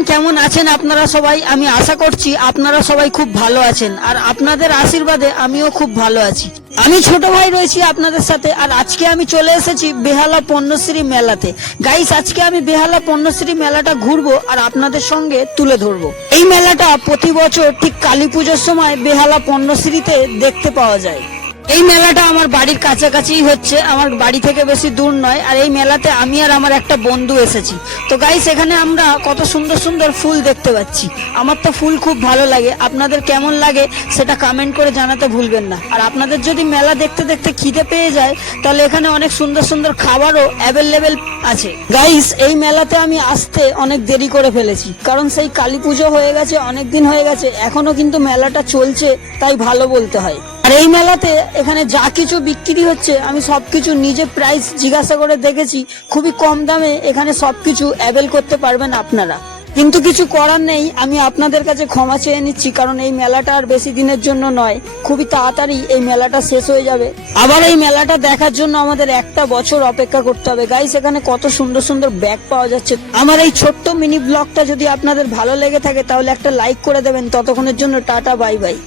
Everyone, কেমন আছেন আপনারা সবাই? আমি আশা করছি আপনারা সবাই খুব ভালো আছেন, আর আপনাদের আশীর্বাদে আমিও খুব ভালো আছি। আমি ছোট ভাই রয়েছি আপনাদের সাথে, আর আজকে আমি চলে এসেছি বেহালা পণ্যশ্রী মেলাতে। গাইস, আজকে আমি বেহালা পণ্যশ্রী মেলাটা ঘুরবো আর আপনাদের সঙ্গে তুলে ধরবো। এই মেলাটা প্রতি বছর ঠিক কালী পুজোর সময় বেহালা পণ্যশ্রীতে দেখতে পাওয়া যায়। এই মেলাটা আমার বাড়ির কাছাকাছি হচ্ছে, আমার বাড়ি থেকে বেশি দূর নয়। আর এই মেলাতে আমি আর আমার একটা বন্ধু এসেছি। তো গাইস, এখানে আমরা কত সুন্দর সুন্দর ফুল দেখতে পাচ্ছি। আমার তো ফুল খুব ভালো লাগে, আপনাদের কেমন লাগে সেটা কমেন্ট করে জানাতে ভুলবেন না। আর আপনাদের যদি মেলা দেখতে দেখতে খিদে পেয়ে যায়, তাহলে এখানে অনেক সুন্দর সুন্দর খাবারও অ্যাভেলেবেল আছে। গাইস, এই মেলাতে আমি আসতে অনেক দেরি করে ফেলেছি, কারণ সেই কালী পুজো হয়ে গেছে, অনেক দিন হয়ে গেছে, এখনো কিন্তু মেলাটা চলছে, তাই ভালো বলতে হয়। আর এই মেলাতে এখানে যা কিছু বিক্রি হচ্ছে, আমি সবকিছু নিজে প্রাইস জিজ্ঞাসা করে দেখেছি। খুবই কম দামে এখানে সবকিছু অ্যাভেল করতে পারবেন আপনারা। কিন্তু কিছু করার নেই, আমি আপনাদের কাছে ক্ষমা চেয়ে নিচ্ছি, কারণ এই মেলাটা আর বেশি দিনের জন্য নয়, খুবই তাড়াতাড়ি এই মেলাটা শেষ হয়ে যাবে। আবার এই মেলাটা দেখার জন্য আমাদের একটা বছর অপেক্ষা করতে হবে। গাইস, এখানে কত সুন্দর সুন্দর ব্যাগ পাওয়া যাচ্ছে। আমার এই ছোট্ট মিনি ব্লগটা যদি আপনাদের ভালো লেগে থাকে, তাহলে একটা লাইক করে দেবেন। ততক্ষণের জন্য টাটা, বাই বাই।